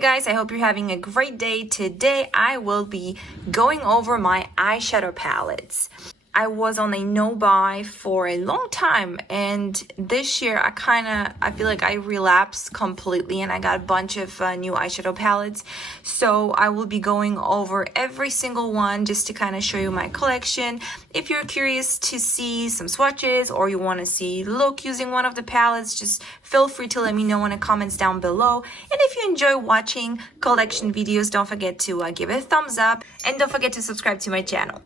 guys, I hope you're having a great day. Today I will be going over my eyeshadow palettes. I was on a no buy for a long time, and this year I feel like I relapsed completely and I got a bunch of new eyeshadow palettes. So I will be going over every single one just to kind of show you my collection. If you're curious to see some swatches or you want to see look using one of the palettes, just feel free to let me know in the comments down below. And if you enjoy watching collection videos, don't forget to give it a thumbs up and don't forget to subscribe to my channel.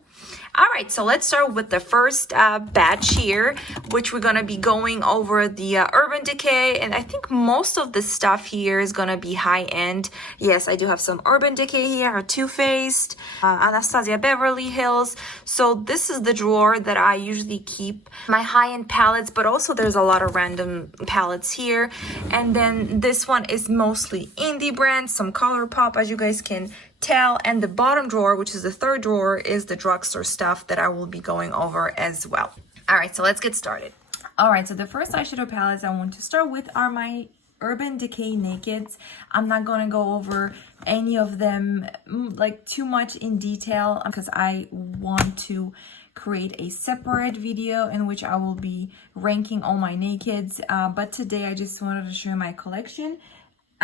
All right, so let's start with the first batch here, which we're gonna be going over the Urban Decay, and I think most of the stuff here is gonna be high end. Yes, I do have some Urban Decay here, Too Faced, Anastasia Beverly Hills. So this is the drawer that I usually keep my high end palettes, but also there's a lot of random palettes here. And then this one is mostly indie brands, some ColourPop, as you guys can tell, and the bottom drawer, which is the third drawer, is the drugstore stuff that I will be going over as well. All right, so let's get started. All right, so the first eyeshadow palettes I want to start with are my Urban Decay Nakeds. I'm not gonna go over any of them like too much in detail because I want to create a separate video in which I will be ranking all my nakeds, but today I just wanted to show you my collection.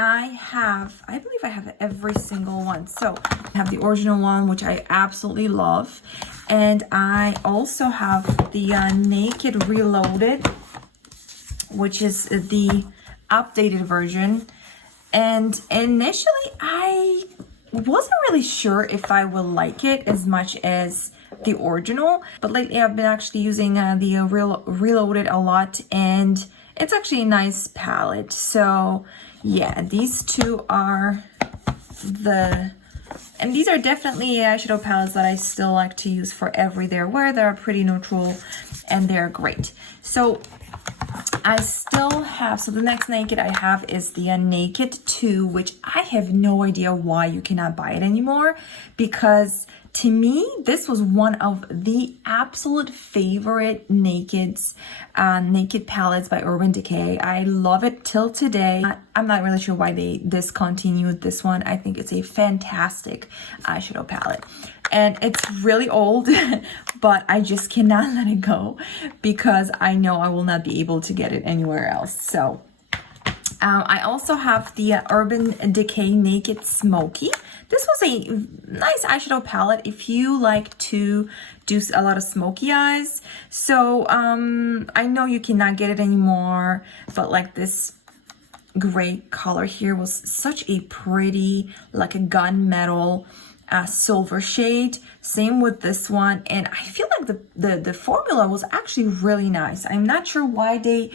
I believe I have every single one. So I have the original one, which I absolutely love. And I also have the Naked Reloaded, which is the updated version. And initially, I wasn't really sure if I would like it as much as the original. But lately, I've been actually using the Reloaded a lot. And it's actually a nice palette. So yeah, these two are and these are definitely eyeshadow palettes that I still like to use for everyday wear. They're pretty neutral and they're great. So I still have, so the next Naked I have is the Naked 2, which I have no idea why you cannot buy it anymore, because to me, this was one of the absolute favorite naked palettes by Urban Decay. I love it till today. I'm not really sure why they discontinued this one. I think it's a fantastic eyeshadow palette. And it's really old, but I just cannot let it go because I know I will not be able to get it anywhere else. So I also have the Urban Decay Naked Smoky. This was a nice eyeshadow palette if you like to do a lot of smoky eyes. So I know you cannot get it anymore, but like this gray color here was such a pretty, like a gunmetal silver shade. Same with this one, and I feel like the formula was actually really nice. I'm not sure why they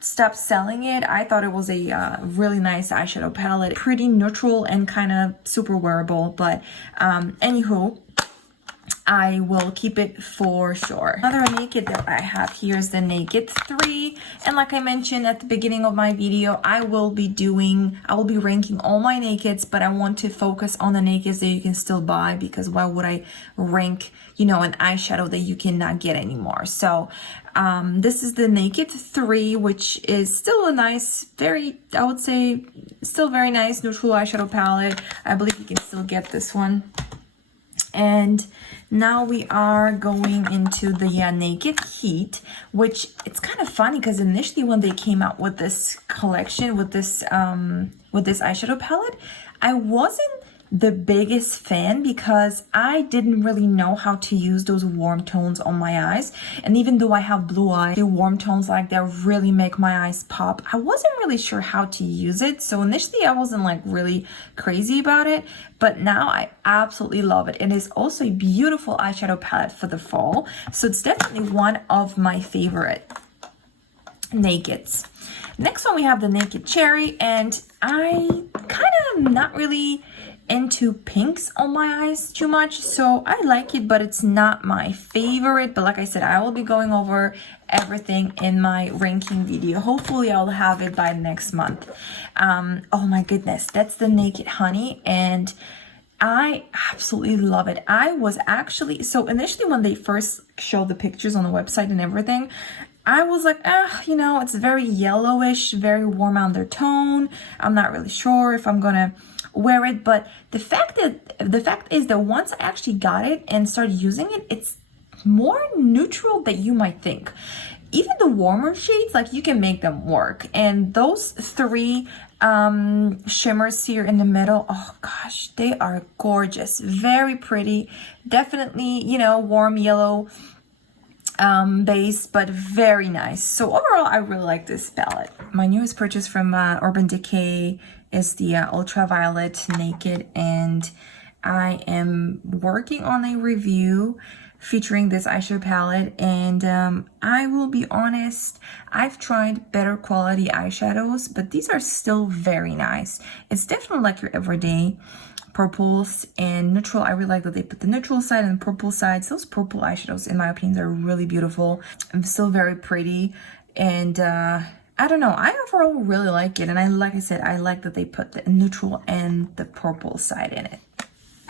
stopped selling it. I thought it was a really nice eyeshadow palette, pretty neutral and kind of super wearable, but anywho, I will keep it for sure. Another Naked that I have here is the Naked 3, and like I mentioned at the beginning of my video, I will be ranking all my nakeds, but I want to focus on the nakeds that you can still buy, because why would I rank, you know, an eyeshadow that you cannot get anymore? So this is the Naked 3, which is still a nice, I would say still very nice neutral eyeshadow palette. I believe you can still get this one. And now we are going into the Naked Heat, which it's kind of funny because initially when they came out with this collection, with this eyeshadow palette, I wasn't the biggest fan because I didn't really know how to use those warm tones on my eyes. And even though I have blue eyes, the warm tones like that really make my eyes pop. I wasn't really sure how to use it. So initially I wasn't like really crazy about it, but now I absolutely love it. It is also a beautiful eyeshadow palette for the fall. So it's definitely one of my favorite nakeds. Next one we have the Naked Cherry, and I kind of not really into pinks on my eyes too much, so I like it, but it's not my favorite. But like I said, I will be going over everything in my ranking video. Hopefully I'll have it by next month. Oh my goodness, that's the Naked Honey, and I absolutely love it. I was actually, so initially when they first showed the pictures on the website and everything, I was like, you know, it's very yellowish, very warm undertone. I'm not really sure if I'm gonna wear it, but the fact is that once I actually got it and started using it, it's more neutral than you might think. Even the warmer shades, like, you can make them work. And those three shimmers here in the middle, oh gosh, they are gorgeous, very pretty. Definitely, you know, warm yellow base, but very nice. So overall, I really like this palette. My newest purchase from Urban Decay is the Ultraviolet Naked, and I am working on a review featuring this eyeshadow palette, and I will be honest, I've tried better quality eyeshadows, but these are still very nice. It's definitely like your everyday purples and neutral. I really like that they put the neutral side and the purple sides. Those purple eyeshadows, in my opinion, are really beautiful and still very pretty. And I don't know, I overall really like it. And like I said, I like that they put the neutral and the purple side in it.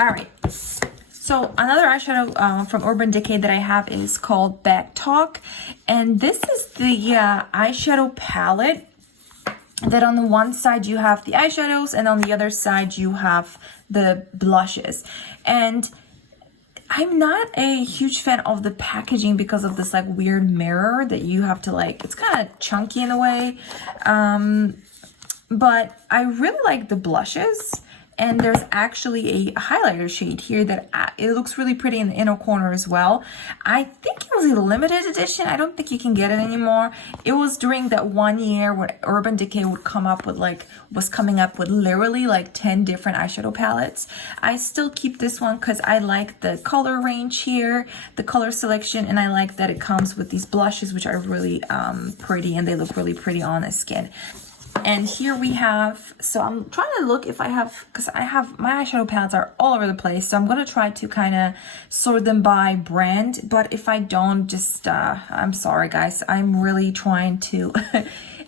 All right. So another eyeshadow from Urban Decay that I have is called Back Talk. And this is the eyeshadow palette that on the one side you have the eyeshadows and on the other side you have the blushes. And I'm not a huge fan of the packaging because of this like weird mirror that you have to like, it's kind of chunky in a way. But I really like the blushes. And there's actually a highlighter shade here that it looks really pretty in the inner corner as well. I think it was a limited edition. I don't think you can get it anymore. It was during that 1 year where Urban Decay would come up with was coming up with literally like 10 different eyeshadow palettes. I still keep this one because I like the color range here, the color selection, and I like that it comes with these blushes, which are really pretty, and they look really pretty on the skin. And here we have, so I'm trying to look if I have, because I have, my eyeshadow palettes are all over the place. So I'm going to try to kind of sort them by brand. But if I don't, just, I'm sorry, guys. I'm really trying to,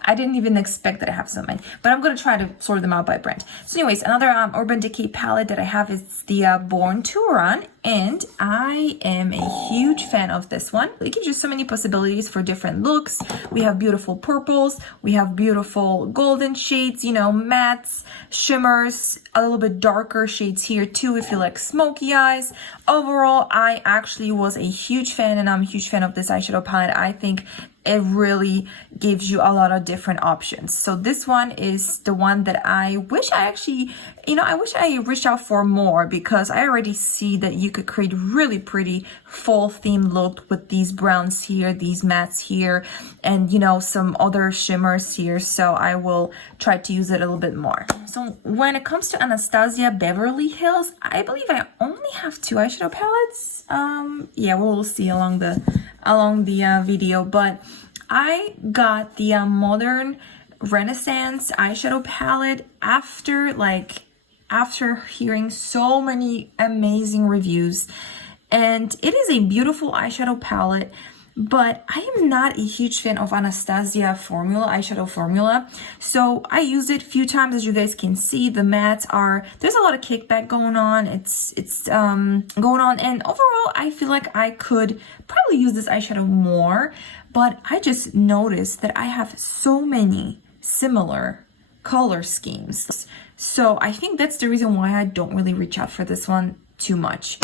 I didn't even expect that I have so many. But I'm going to try to sort them out by brand. So anyways, another Urban Decay palette that I have is the Born to Run. And I am a huge fan of this one. It gives you so many possibilities for different looks. We have beautiful purples. We have beautiful golden shades, you know, mattes, shimmers, a little bit darker shades here too if you like smoky eyes. Overall, I actually was a huge fan, and I'm a huge fan of this eyeshadow palette. I think it really gives you a lot of different options. So this one is the one that I wish I actually, you know, I wish I reached out for more, because I already see that you could create really pretty fall theme look with these browns here, these mattes here, and you know, some other shimmers here. So I will try to use it a little bit more. So when it comes to Anastasia Beverly Hills, I believe I only have 2 eyeshadow palettes. Yeah, we'll see along the video, but I got the Modern Renaissance eyeshadow palette after hearing so many amazing reviews, and it is a beautiful eyeshadow palette. But I am not a huge fan of Anastasia eyeshadow formula. So I used it a few times. As you guys can see, the mattes there's a lot of kickback going on. It's going on. And overall, I feel like I could probably use this eyeshadow more. But I just noticed that I have so many similar color schemes. So I think that's the reason why I don't really reach out for this one too much.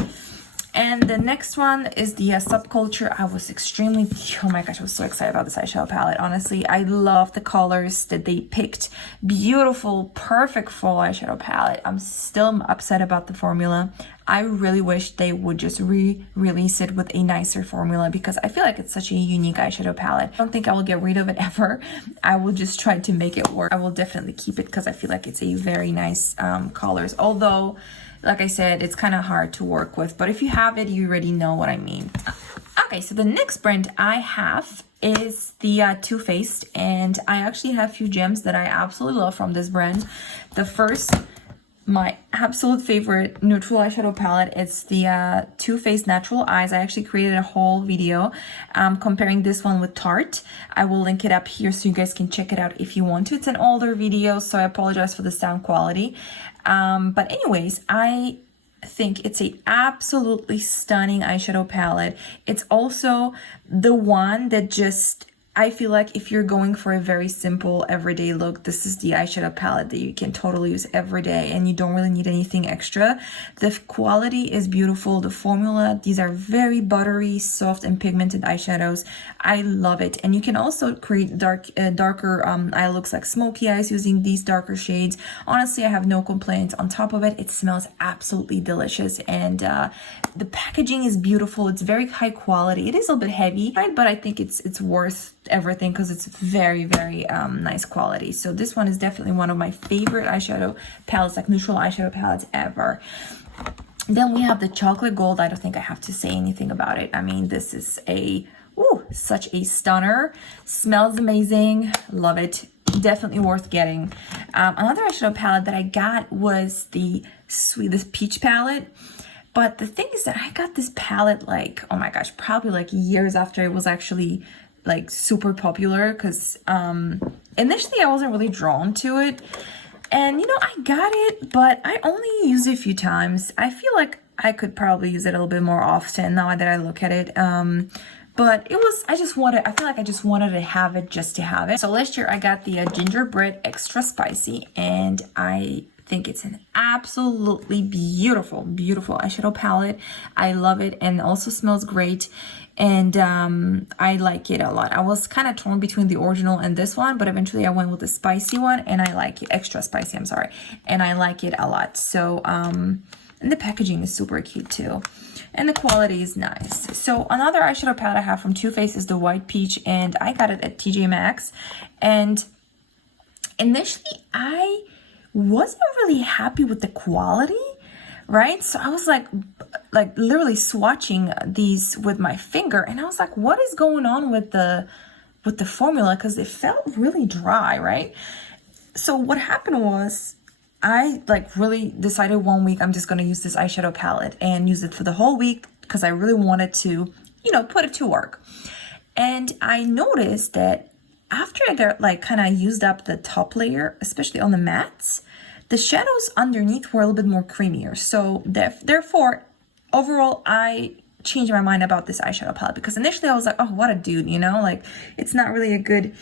And the next one is the Subculture. I was extremely, oh my gosh, I was so excited about this eyeshadow palette. Honestly, I love the colors that they picked. Beautiful, perfect fall eyeshadow palette. I'm still upset about the formula. I really wish they would just re-release it with a nicer formula, because I feel like it's such a unique eyeshadow palette. I don't think I will get rid of it ever. I will just try to make it work. I will definitely keep it because I feel like it's a very nice colors. Although, like I said, it's kind of hard to work with, but if you have it, you already know what I mean. Okay, so the next brand I have is the Too Faced, and I actually have a few gems that I absolutely love from this brand. The first, my absolute favorite neutral eyeshadow palette, it's the Too Faced Natural Eyes. I actually created a whole video comparing this one with Tarte. I will link it up here so you guys can check it out if you want to. It's an older video, so I apologize for the sound quality. But anyways, I think it's a absolutely stunning eyeshadow palette. It's also the one that just I feel like if you're going for a very simple everyday look, this is the eyeshadow palette that you can totally use every day and you don't really need anything extra. The quality is beautiful. The formula, these are very buttery, soft and pigmented eyeshadows. I love it. And you can also create darker eye looks like smoky eyes using these darker shades. Honestly, I have no complaints. On top of it, it smells absolutely delicious, and the packaging is beautiful. It's very high quality. It is a little bit heavy, right? But I think it's worth everything because it's very nice quality. So this one is definitely one of my favorite eyeshadow palettes, like neutral eyeshadow palettes ever. Then we have the chocolate gold. I don't think I have to say anything about it. I mean, this is such a stunner. Smells amazing. Love it. Definitely worth getting. Another eyeshadow palette that I got was this peach palette. But the thing is that I got this palette like, oh my gosh, probably like years after it was actually like super popular, because initially I wasn't really drawn to it, and you know, I got it, but I only used it a few times. I feel like I could probably use it a little bit more often now that I look at it. But it was, I feel like I just wanted to have it just to have it. So last year I got the gingerbread extra spicy, and I think it's an absolutely beautiful eyeshadow palette. I love it, and also smells great, and I like it a lot. I was kind of torn between the original and this one, but eventually I went with the spicy one, and I like it, extra spicy, I'm sorry, and I like it a lot. So and the packaging is super cute too, and the quality is nice. So another eyeshadow palette I have from Too Faced is the white peach, and I got it at TJ Maxx. And initially I wasn't really happy with the quality, right? So I was like literally swatching these with my finger, and I was like, what is going on with the formula? Because it felt really dry, right? So what happened was I really decided one week I'm just going to use this eyeshadow palette and use it for the whole week, because I really wanted to, you know, put it to work. And I noticed that after I got kind of used up the top layer, especially on the mattes, the shadows underneath were a little bit more creamier. So therefore, overall, I changed my mind about this eyeshadow palette, because initially I was like, oh, what a dude, you know, like it's not really a good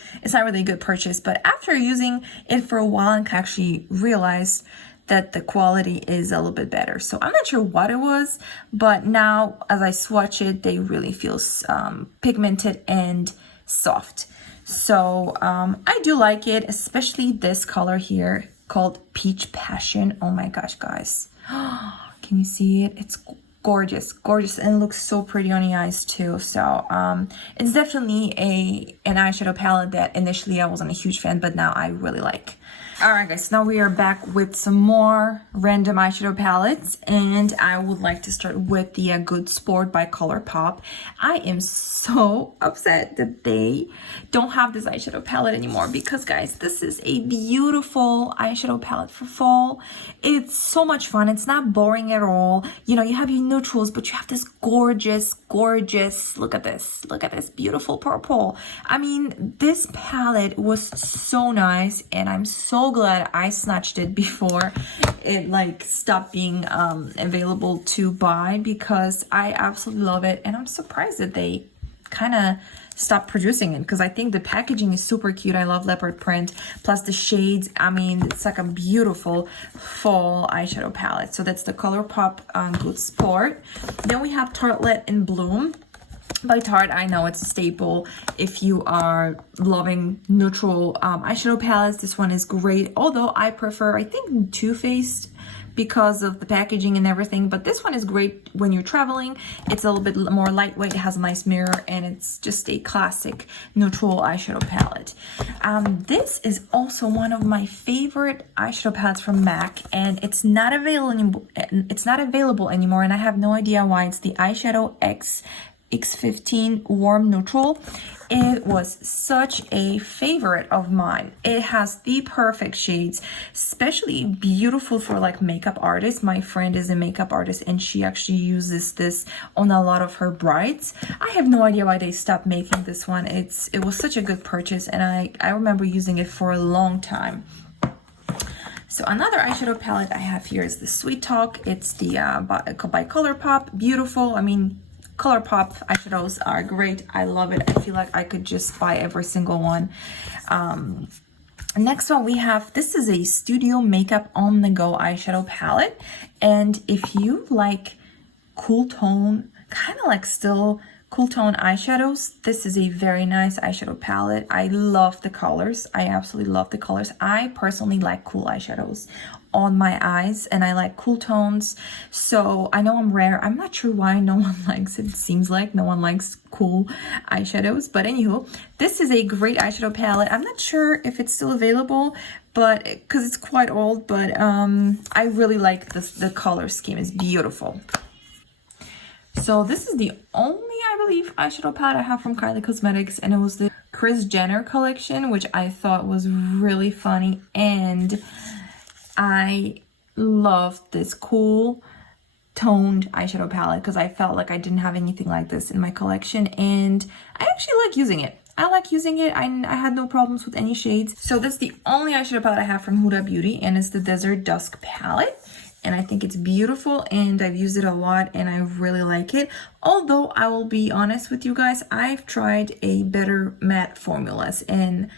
purchase. But after using it for a while, and actually realized that the quality is a little bit better. So I'm not sure what it was, but now as I swatch it, they really feel pigmented and soft. So I do like it, especially this color here called Peach Passion. Oh my gosh, guys. Can you see it? It's gorgeous, and it looks so pretty on the eyes too. So it's definitely an eyeshadow palette that initially I wasn't a huge fan, but now I really like. All right, guys, now we are back with some more random eyeshadow palettes, and I would like to start with the Good Sport by ColourPop. I am so upset that they don't have this eyeshadow palette anymore, because, guys, this is a beautiful eyeshadow palette for fall. It's so much fun. It's not boring at all. You know, you have your neutrals, but you have this gorgeous, look at this beautiful purple. I mean, this palette was so nice, and I'm so glad I snatched it before it stopped being available to buy, because I absolutely love it, and I'm surprised that they kind of stopped producing it, because I think the packaging is super cute. I love leopard print, plus the shades. I mean, it's like a beautiful fall eyeshadow palette. So that's the ColourPop Good Sport. Then we have Tartelette in Bloom by Tarte. I know it's a staple if you are loving neutral eyeshadow palettes. This one is great, although I prefer, I think, Too Faced because of the packaging and everything, but this one is great when you're traveling. It's a little bit more lightweight, it has a nice mirror, and it's just a classic neutral eyeshadow palette. This is also one of my favorite eyeshadow palettes from MAC, and it's not available anymore, and I have no idea why. It's the Eyeshadow X15 Warm Neutral. It was such a favorite of mine. It has the perfect shades, especially beautiful for makeup artists. My friend is a makeup artist, and she actually uses this on a lot of her brides. I have no idea why they stopped making this one. It was such a good purchase, and I remember using it for a long time. So another eyeshadow palette I have here is the Sweet Talk. It's the by ColourPop. Beautiful. I mean, ColourPop eyeshadows are great. I love it. I feel like I could just buy every single one. Next one we have, this is a Studio Makeup On The Go eyeshadow palette. And if you like cool tone, kind of like still cool tone eyeshadows, this is a very nice eyeshadow palette. I love the colors. I absolutely love the colors. I personally like cool eyeshadows on my eyes, and I like cool tones. So I know I'm rare. I'm not sure why no one likes it. It seems like no one likes cool eyeshadows, but anywho, this is a great eyeshadow palette. I'm not sure if it's still available, but because it's quite old, but I really like this. The color scheme is beautiful. So this is the only, I believe, eyeshadow palette I have from Kylie Cosmetics, and it was the Kris Jenner collection, which I thought was really funny, and I loved this cool toned eyeshadow palette because I felt like I didn't have anything like this in my collection, and I actually like using it. I like using it. I had no problems with any shades. So that's the only eyeshadow palette I have from Huda Beauty, and it's the Desert Dusk palette. And I think it's beautiful, and I've used it a lot, and I really like it. Although I will be honest with you guys, I've tried a better matte formulas, and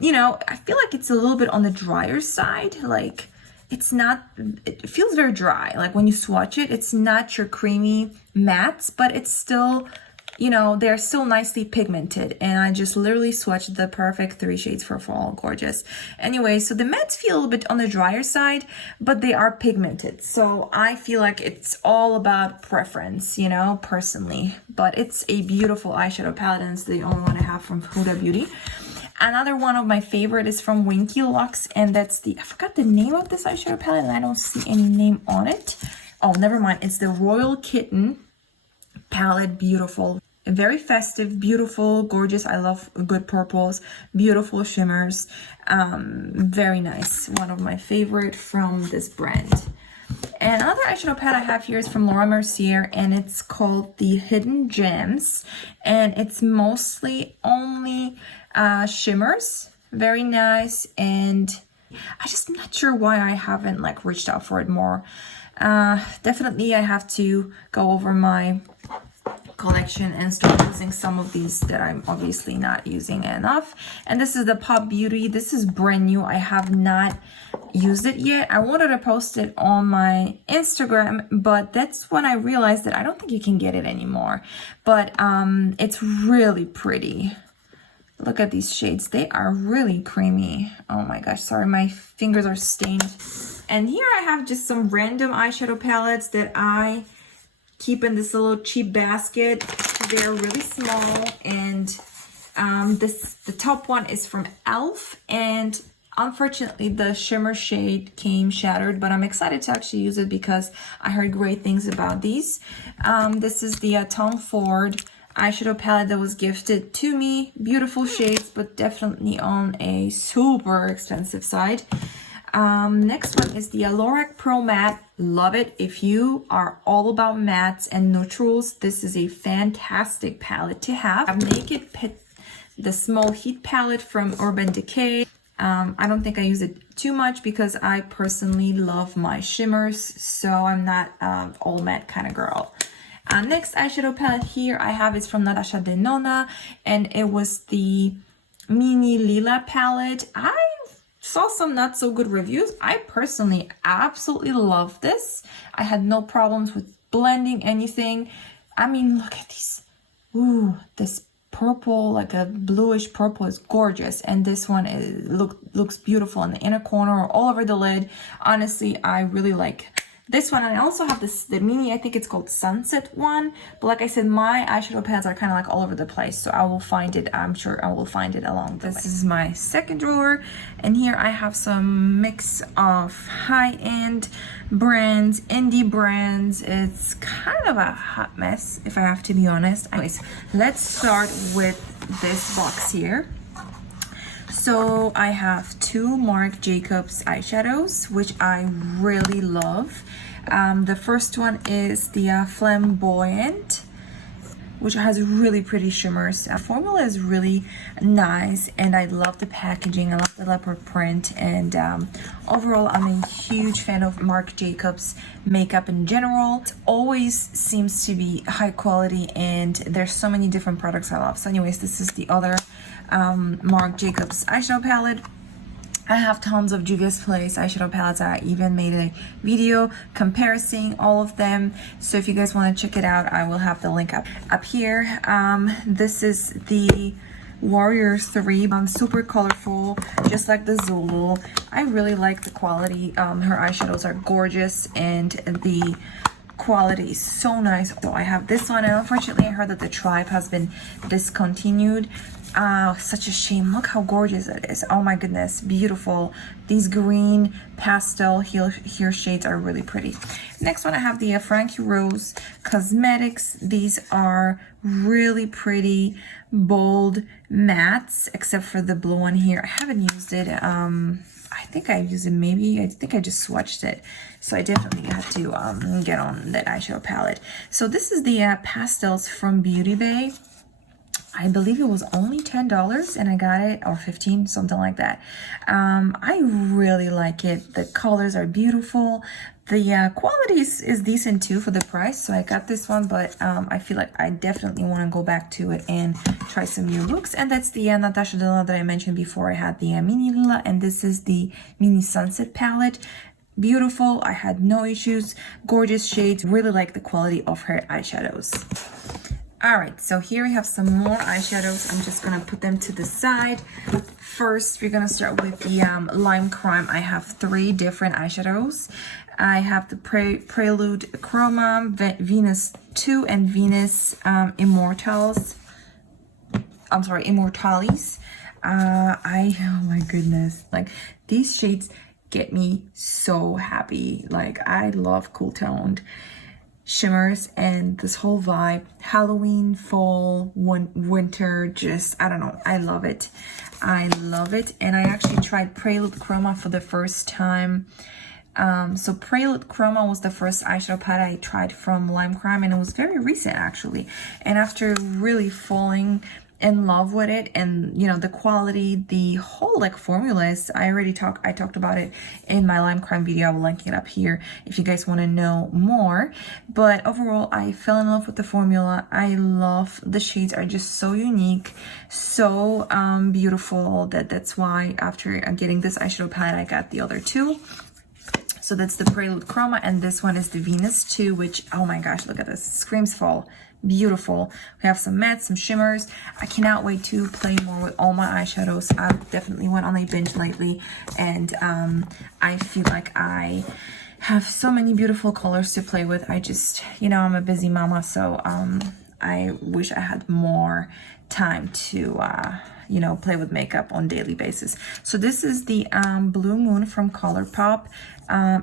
you know, I feel like it's a little bit on the drier side. Like it's not, it feels very dry. Like when you swatch it, it's not your creamy mattes, but it's still, you know, they're still nicely pigmented, and I just literally swatched the perfect 3 shades for fall. Gorgeous. Anyway, so the mattes feel a little bit on the drier side, but they are pigmented. So I feel like it's all about preference, you know, personally. But it's a beautiful eyeshadow palette, and it's the only one I have from Huda Beauty. Another one of my favorite is from Winky Lux, and that's the, I forgot the name of this eyeshadow palette, and I don't see any name on it. Oh, never mind. It's the Royal Kitten palette. Beautiful, very festive, beautiful, gorgeous. I love good purples, beautiful shimmers. Very nice. One of my favorite from this brand. And another eyeshadow palette I have here is from Laura Mercier, and it's called the Hidden Gems, and it's mostly only shimmers. Very nice, and I just not sure why I haven't like reached out for it more. Definitely I have to go over my collection and start using some of these that I'm obviously not using enough. And this is the Pop Beauty. This is brand new. I have not used it yet. I wanted to post it on my Instagram, but that's when I realized that I don't think you can get it anymore. But it's really pretty. Look at these shades. They are really creamy. Oh my gosh, sorry, my fingers are stained. And here I have just some random eyeshadow palettes that I keep in this little cheap basket. They're really small, and the top one is from e.l.f. and unfortunately the shimmer shade came shattered, but I'm excited to actually use it because I heard great things about these. This is the Tom Ford eyeshadow palette that was gifted to me. Beautiful shades, but definitely on a super expensive side. Next one is the Lorac Pro Matte. Love it. If you are all about mattes and neutrals, this is a fantastic palette to have. Naked Pit, the Small Heat palette from Urban Decay. I don't think I use it too much because I personally love my shimmers, so I'm not all matte kind of girl. Next eyeshadow palette here I have is from Natasha Denona, and it was the Mini Lila palette. I saw some not so good reviews. I personally absolutely love this. I had no problems with blending anything. I mean, look at these. Ooh, this purple, like a bluish purple, is gorgeous, and this one looks beautiful in the inner corner or all over the lid. Honestly, I really like this one. And I also have the mini, I think it's called Sunset one, but like I said, my eyeshadow palettes are kind of like all over the place, so I will find it. I'm sure I will find it along the way. This is my second drawer, and here I have some mix of high-end brands, indie brands. It's kind of a hot mess, if I have to be honest. Anyways, let's start with this box here. So I have 2 Marc Jacobs eyeshadows, which I really love. The first one is the Flamboyant which has really pretty shimmers. Formula is really nice, and I love the packaging. I love the leopard print, and overall I'm a huge fan of Marc Jacobs makeup in general. It always seems to be high quality, and there's so many different products I love. So anyways, this is the other Marc Jacobs eyeshadow palette. I have tons of Juvia's Place eyeshadow palettes. I even made a video comparing all of them. So if you guys want to check it out, I will have the link up here. This is the Warrior 3, super colorful, just like the Zulu. I really like the quality. Her eyeshadows are gorgeous, and the quality is so nice. So I have this one, and unfortunately I heard that the Tribe has been discontinued. Such a shame. Look how gorgeous it is. Oh my goodness, beautiful. These green pastel here shades are really pretty. Next one, I have the Frankie Rose Cosmetics. These are really pretty bold mattes, except for the blue one here. I haven't used it. I think I used it, maybe I think I just swatched it, so I definitely had to get on that eyeshadow palette. So this is the pastels from Beauty Bay. I believe it was only $10 and I got it, or 15, something like that. I really like it. The colors are beautiful. The quality is decent too for the price, so I got this one, but I feel like I definitely want to go back to it and try some new looks. And that's the Natasha Denona that I mentioned before. I had the Mini Lila, and this is the Mini Sunset palette. Beautiful. I had no issues. Gorgeous shades. Really like the quality of her eyeshadows. All right, so here we have some more eyeshadows. I'm just gonna put them to the side. First, we're gonna start with the Lime Crime. I have 3 different eyeshadows. I have the Prelude Chroma, Venus 2, and Venus Immortalis. Oh my goodness, like these shades get me so happy. Like I love cool toned shimmers, and this whole vibe, Halloween, fall, winter, just I don't know, I love it. And I actually tried Prelude Chroma for the first time. So Prelude Chroma was the first eyeshadow palette I tried from Lime Crime, and it was very recent actually. And after really falling in love with it, and you know, the quality, the whole like formulas, I talked about it in my Lime Crime video. I will link it up here if you guys want to know more. But overall, I fell in love with the formula. I love the shades, are just so unique, so beautiful, that's why after getting this eyeshadow palette I got the other 2. So that's the Prelude Chroma, and this one is the Venus 2, which, oh my gosh, look at this, screams fall. Beautiful. We have some mattes, some shimmers. I cannot wait to play more with all my eyeshadows. I've definitely went on a binge lately, and I feel like I have so many beautiful colors to play with. I just, you know, I'm a busy mama, so I wish I had more time to you know, play with makeup on daily basis. So this is the Blue Moon from ColourPop.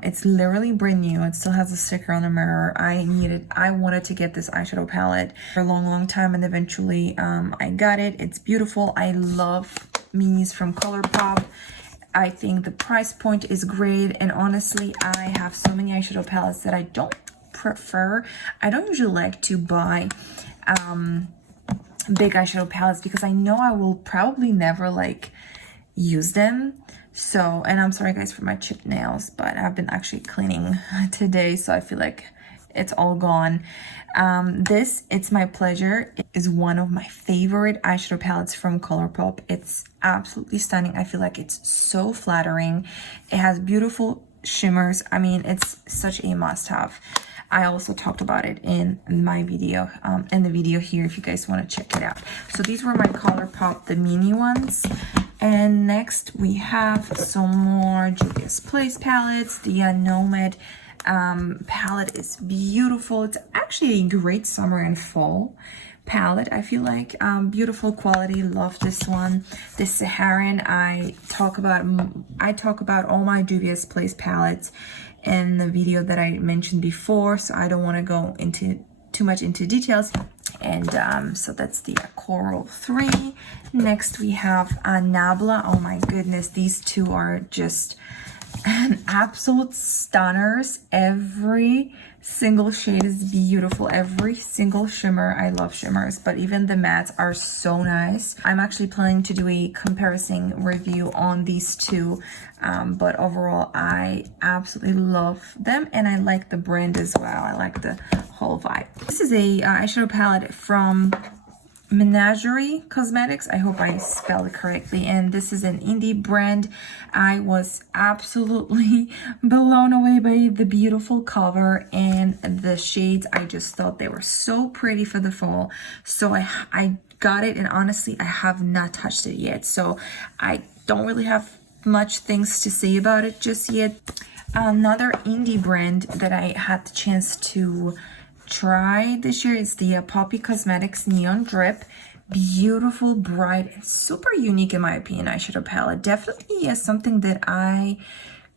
It's literally brand new. It still has a sticker on the mirror. I wanted to get this eyeshadow palette for a long time, and eventually I got it. It's beautiful. I love minis from ColourPop. I think the price point is great, and honestly, I have so many eyeshadow palettes that I don't prefer. I don't usually like to buy big eyeshadow palettes because I know I will probably never like use them. So, and I'm sorry guys for my chipped nails, but I've been actually cleaning today, so I feel like it's all gone. This It's My Pleasure is one of my favorite eyeshadow palettes from ColourPop. It's absolutely stunning. I feel like it's so flattering. It has beautiful shimmers. I mean, it's such a must-have. I also talked about it in my video, in the video here if you guys want to check it out. So these were my ColourPop, the mini ones. And next we have some more Juvia's Place palettes. The Nomad palette is beautiful. It's actually a great summer and fall palette, I feel like. Beautiful quality, love this one. The Saharan, I talk about all my Juvia's Place palettes in the video that I mentioned before, so I don't want to go into too much into details. And so that's the Coral 3. Next we have Nabla. Oh my goodness, these two are just and absolute stunners. Every single shade is beautiful. Every single shimmer. I love shimmers, but even the mattes are so nice. I'm actually planning to do a comparison review on these two, but overall I absolutely love them, and I like the brand as well. I like the whole vibe. This is a eyeshadow palette from Menagerie Cosmetics. I hope I spelled it correctly, and this is an indie brand. I was absolutely blown away by the beautiful cover and the shades. I just thought they were so pretty for the fall, so I got it, and honestly I have not touched it yet, so I don't really have much things to say about it just yet. Another indie brand that I had the chance to try this year is the Poppy Cosmetics Neon Drip. Beautiful, bright, and super unique in my opinion eyeshadow palette. Definitely is something that I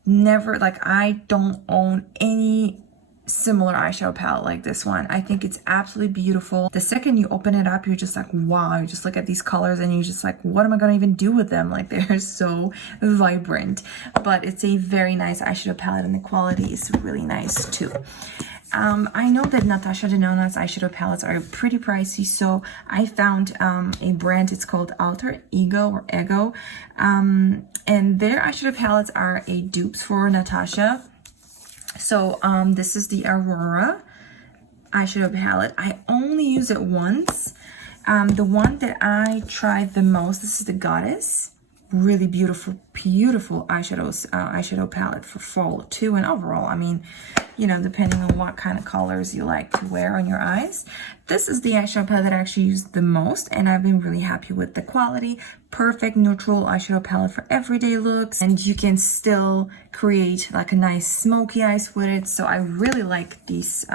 never, like, I don't own any similar eyeshadow palette like this one. I think it's absolutely beautiful. The second you open it up, you're just like, wow. You just look at these colors and you're just like, what am I gonna even do with them? Like, they're so vibrant. But it's a very nice eyeshadow palette, and the quality is really nice too. I know that Natasha Denona's eyeshadow palettes are pretty pricey, so I found a brand. It's called Alter Ego or Ego, and their eyeshadow palettes are a dupes for Natasha. So this is the Aurora eyeshadow palette. I only use it once. The one that I tried the most, this is the Goddess. Really beautiful eyeshadow palette for fall too, and overall, I mean, you know, depending on what kind of colors you like to wear on your eyes. This is the eyeshadow palette that I actually used the most, and I've been really happy with the quality. Perfect neutral eyeshadow palette for everyday looks, and you can still create like a nice smoky eyes with it. So I really like this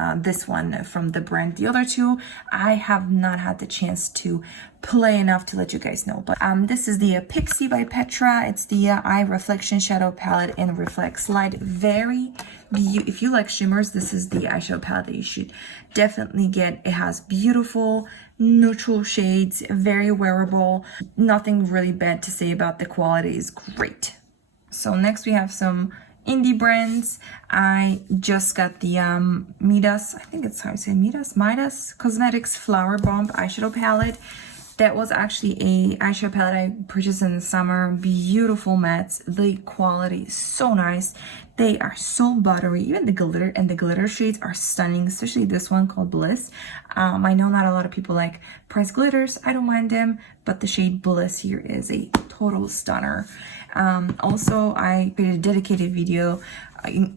one from the brand. The other two I have not had the chance to play enough to let you guys know, but this is the Pixie by Petra. It's the eye reflection shadow palette in Reflects Light. Very beautiful. If you like shimmers, this is the eyeshadow palette that you should definitely get. It has beautiful neutral shades, very wearable. Nothing really bad to say about the quality. Is great. So next we have some indie brands. I just got the Midas, I think it's how you say Midas Cosmetics Flower Bomb eyeshadow palette. That was actually a eyeshadow palette I purchased in the summer. Beautiful mattes. The quality is so nice. They are so buttery. Even the glitter and the glitter shades are stunning, especially this one called Bliss. I know not a lot of people like pressed glitters. I don't mind them, but the shade Bliss here is a total stunner. Also, I created a dedicated video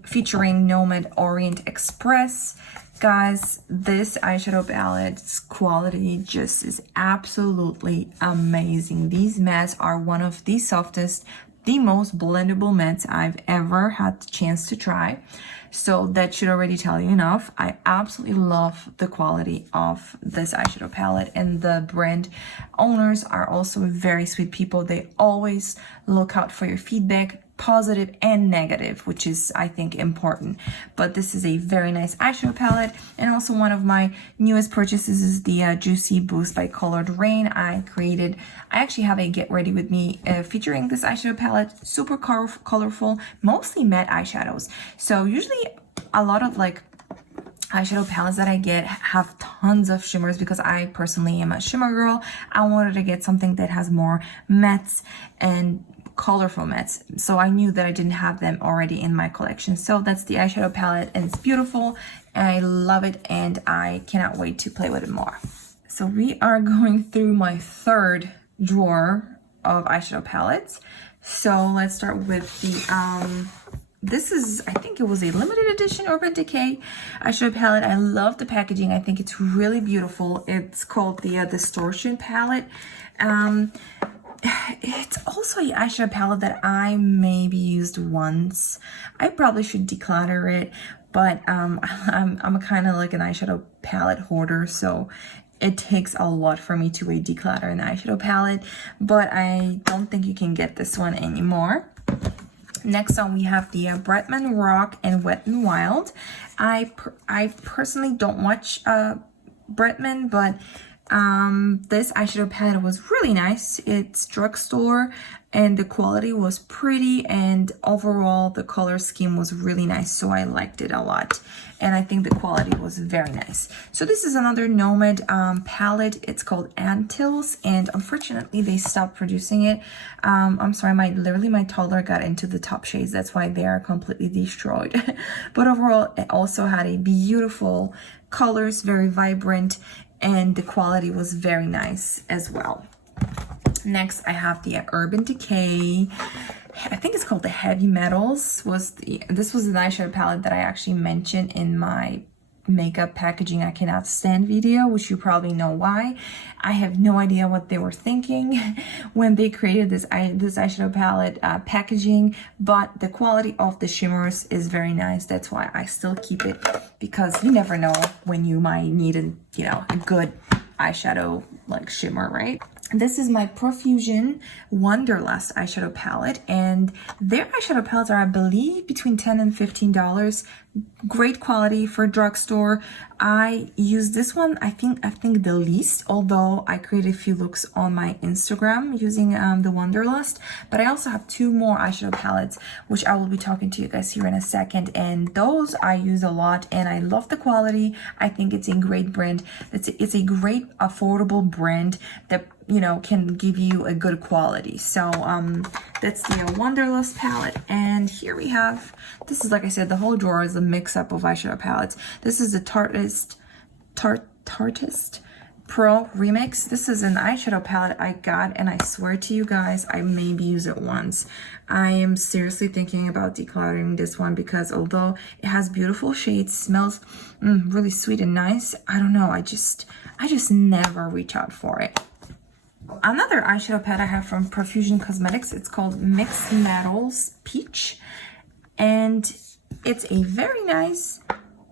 featuring Nomad Orient Express. Guys, this eyeshadow palette's quality just is absolutely amazing. These mattes are one of the softest, the most blendable mattes I've ever had the chance to try. So that should already tell you enough. I absolutely love the quality of this eyeshadow palette, and the brand owners are also very sweet people. They always look out for your feedback, positive and negative, which is, I think, important. But this is a very nice eyeshadow palette. And also one of my newest purchases is the Juicy Boost by Colored Rain. I actually have a Get Ready With Me featuring this eyeshadow palette. Super colorful, mostly matte eyeshadows. So usually a lot of like eyeshadow palettes that I get have tons of shimmers because I personally am a shimmer girl. I wanted to get something that has more mattes and colorful mattes, so I knew that I didn't have them already in my collection. So that's the eyeshadow palette, and it's beautiful and I love it, and I cannot wait to play with it more. So we are going through my third drawer of eyeshadow palettes. So let's start with the this is, I think it was a limited edition Urban Decay eyeshadow palette. I love the packaging. I think it's really beautiful. It's called the Distortion palette. It's also an eyeshadow palette that I maybe used once. I probably should declutter it, but I'm kind of like an eyeshadow palette hoarder, so it takes a lot for me to declutter an eyeshadow palette, but I don't think you can get this one anymore. Next on we have the Bretman Rock and Wet n Wild. I personally don't watch Bretman, but This eyeshadow palette was really nice. It's drugstore and the quality was pretty, and overall the color scheme was really nice, so I liked it a lot, and I think the quality was very nice. So this is another Nomad palette. It's called Antilles, and unfortunately they stopped producing it. I'm sorry, literally my toddler got into the top shades, that's why they are completely destroyed. But overall it also had a beautiful colors, very vibrant, and the quality was very nice as well. Next, I have the Urban Decay. I think it's called the Heavy Metals. This was an eyeshadow palette that I actually mentioned in my makeup packaging I cannot stand video, which you probably know why. I have no idea what they were thinking when they created this eyeshadow palette packaging, but the quality of the shimmers is very nice. That's why I still keep it, because you never know when you might need a good eyeshadow like shimmer, right? This is my Profusion Wonderlust eyeshadow palette, and their eyeshadow palettes are, I believe, between $10 and $15. Great quality for drugstore. I use this one, I think the least, although I created a few looks on my Instagram using the Wonderlust. But I also have two more eyeshadow palettes, which I will be talking to you guys here in a second, and those I use a lot, and I love the quality. I think it's a great brand. It's a great affordable brand that can give you a good quality. So that's the Wonderlust palette, and here we have, this is, like I said, the whole drawer is a mix-up of eyeshadow palettes. This is the Tartist Pro Remix. This is an eyeshadow palette I got, and I swear to you guys, I maybe use it once. I am seriously thinking about decluttering this one, because although it has beautiful shades, smells really sweet and nice, I don't know, I just never reach out for it. Another eyeshadow palette I have from Profusion Cosmetics, it's called Mixed Metals Peach, and it's a very nice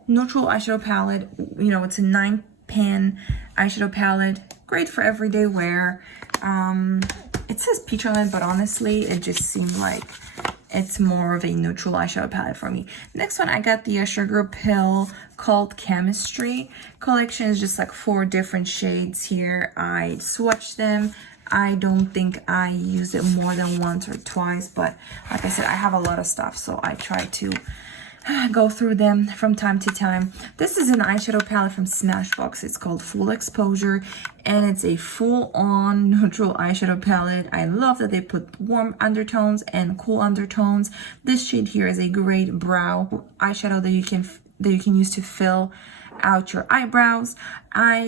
neutral eyeshadow palette. It's a 9-pan eyeshadow palette, great for everyday wear. It says peach on it, but honestly it just seemed like it's more of a neutral eyeshadow palette for me. Next one, I got the Sugar Pill Cult Chemistry collection. It's just like 4 different shades here. I swatched them. I don't think I used it more than once or twice, but like I said, I have a lot of stuff, so I try to go through them from time to time. This is an eyeshadow palette from Smashbox. It's called Full Exposure, and it's a full-on neutral eyeshadow palette. I love that they put warm undertones and cool undertones. This shade here is a great brow eyeshadow that you can use to fill out your eyebrows.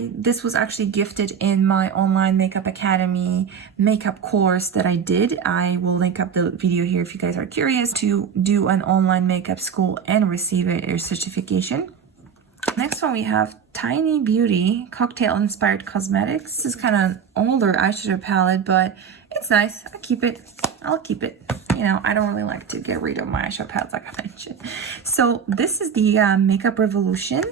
This was actually gifted in my online makeup academy makeup course that I did. I will link up the video here if you guys are curious to do an online makeup school and receive a certification. Next one, we have Tiny Beauty Cocktail Inspired Cosmetics. This is kind of an older eyeshadow palette, but it's nice. I'll keep it. I don't really like to get rid of my eyeshadow palettes, like I mentioned. So this is the Makeup Revolution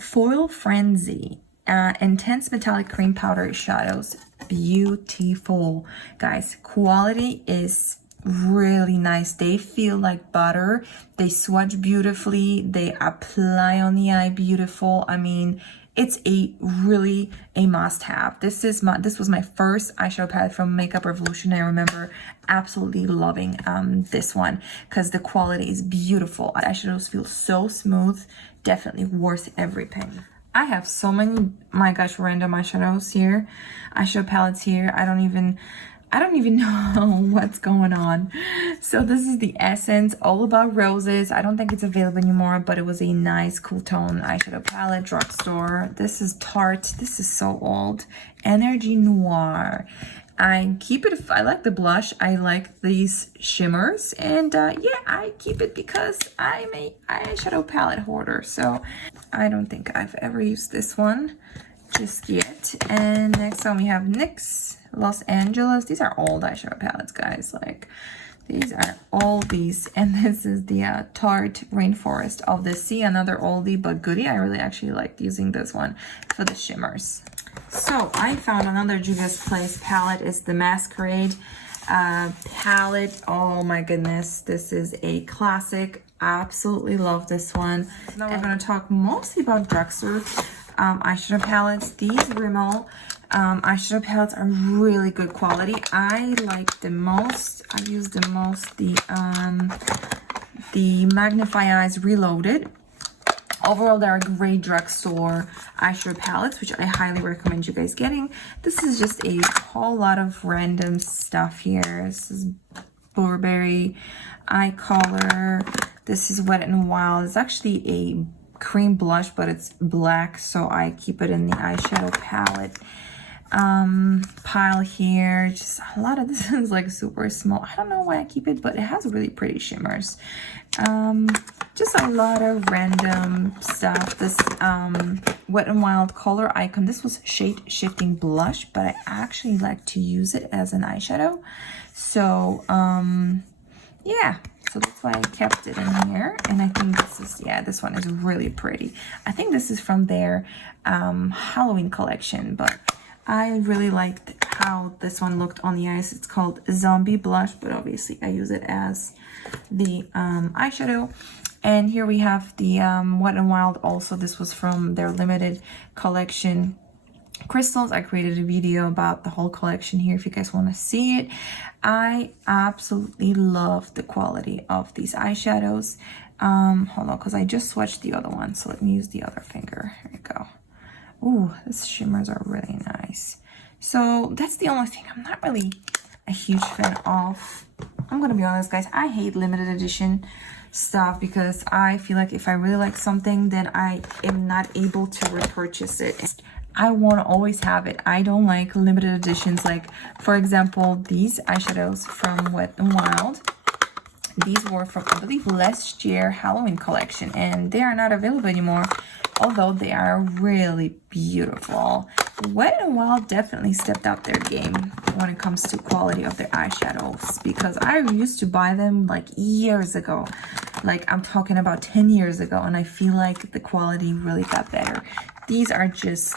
Foil Frenzy Intense Metallic Cream Powder Shadows. Beautiful, guys. Quality is really nice. They feel like butter. They swatch beautifully. They apply on the eye beautiful. I mean, it's really a must-have. This was my first eyeshadow palette from Makeup Revolution. I remember absolutely loving this one because the quality is beautiful. Eyeshadows feel so smooth. Definitely worth every penny. I have so many, my gosh, random eyeshadow palettes here. I don't even know what's going on. So this is the Essence All About Roses. I don't think it's available anymore, but it was a nice cool tone eyeshadow palette, drugstore. This is Tarte. This is so old. Energy Noir. I keep it. I like the blush. I like these shimmers, and yeah, I keep it because I'm a eyeshadow palette hoarder. So I don't think I've ever used this one just yet. And next one we have NYX Los Angeles. These are old eyeshadow palettes, guys. Like, these are oldies. And this is the Tarte Rainforest of the Sea, another oldie but goodie. I really actually liked using this one for the shimmers. So I found another Juvia's Place palette. It's the Masquerade palette. Oh my goodness, this is a classic. Absolutely love this one. Now we're going to talk mostly about drugstore eyeshadow palettes. These Rimmel eyeshadow palettes are really good quality. I like the most, I use the most the Magnify Eyes Reloaded. Overall, they're great drugstore eyeshadow palettes, which I highly recommend you guys getting. This is just a whole lot of random stuff here. This is Burberry Eye Color. This is Wet n Wild. It's actually a cream blush, but it's black, so I keep it in the eyeshadow palette pile here. Just a lot of this is like super small. I don't know why I keep it, but it has really pretty shimmers. Just a lot of random stuff. This Wet n Wild Color Icon. This was shade shifting blush, but I actually like to use it as an eyeshadow. So yeah, so that's why I kept it in here. And I think this is, yeah, this one is really pretty. I think this is from their Halloween collection, but I really liked how this one looked on the eyes. It's called Zombie Blush, but obviously I use it as the eyeshadow. And here we have the Wet n Wild. Also, this was from their limited collection crystals. I created a video about the whole collection here if you guys want to see it. I absolutely love the quality of these eyeshadows. Hold on, because I just swatched the other one, so let me use the other finger. Here we go. Ooh, these shimmers are really nice. So that's the only thing I'm not really a huge fan of. I'm gonna be honest, guys, I hate limited edition stuff because I feel like if I really like something, then I am not able to repurchase it. I want to always have it. I don't like limited editions. Like, for example, these eyeshadows from Wet n Wild. These were from, I believe, last year Halloween collection, and they are not available anymore, although they are really beautiful. Wet n Wild definitely stepped up their game when it comes to quality of their eyeshadows, because I used to buy them like years ago. Like, I'm talking about 10 years ago, and I feel like the quality really got better. These are just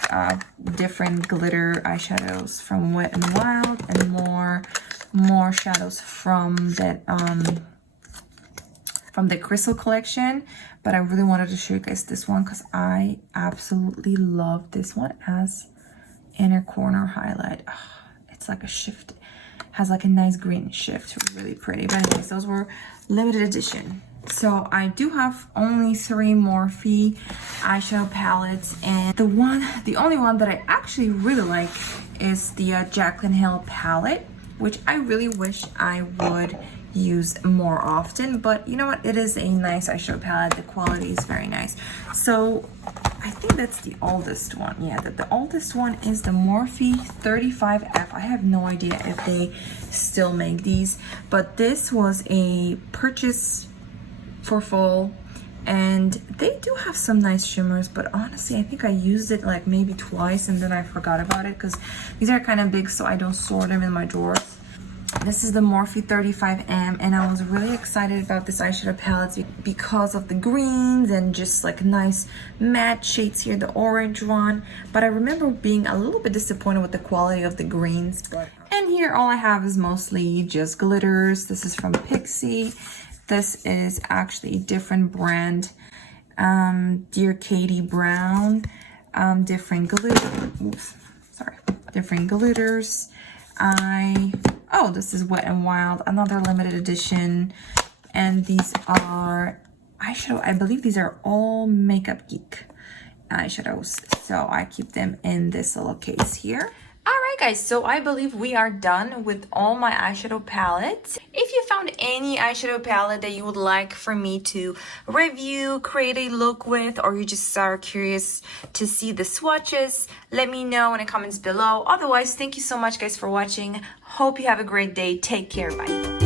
different glitter eyeshadows from Wet n Wild, and more shadows from that from the Crystal collection. But I really wanted to show you guys this one because I absolutely love this one as inner corner highlight. Oh, it's like a shift, has like a nice green shift, really pretty. But anyways, those were limited edition. So I do have only 3 Morphe eyeshadow palettes, and the only one that I actually really like is the Jaclyn Hill palette, which I really wish I would use more often. But you know what, it is a nice eyeshadow palette. The quality is very nice. So I think that's the oldest one. Yeah, the oldest one is the Morphe 35F. I have no idea if they still make these, but this was a purchase for fall, and they do have some nice shimmers, but honestly I think I used it like maybe twice and then I forgot about it because these are kind of big, so I don't store them in my drawers. This is the Morphe 35M, and I was really excited about this eyeshadow palette because of the greens and just like nice matte shades here, the orange one. But I remember being a little bit disappointed with the quality of the greens. And here all I have is mostly just glitters. This is from Pixie. This is actually a different brand, Dear Katie Brown, different glitters. Oh, this is Wet n Wild, another limited edition, and these are eyeshadow. I believe these are all Makeup Geek eyeshadows, so I keep them in this little case here. Alright guys, so I believe we are done with all my eyeshadow palettes. If you found any eyeshadow palette that you would like for me to review, create a look with, or you just are curious to see the swatches, let me know in the comments below. Otherwise, thank you so much guys for watching. Hope you have a great day. Take care. Bye.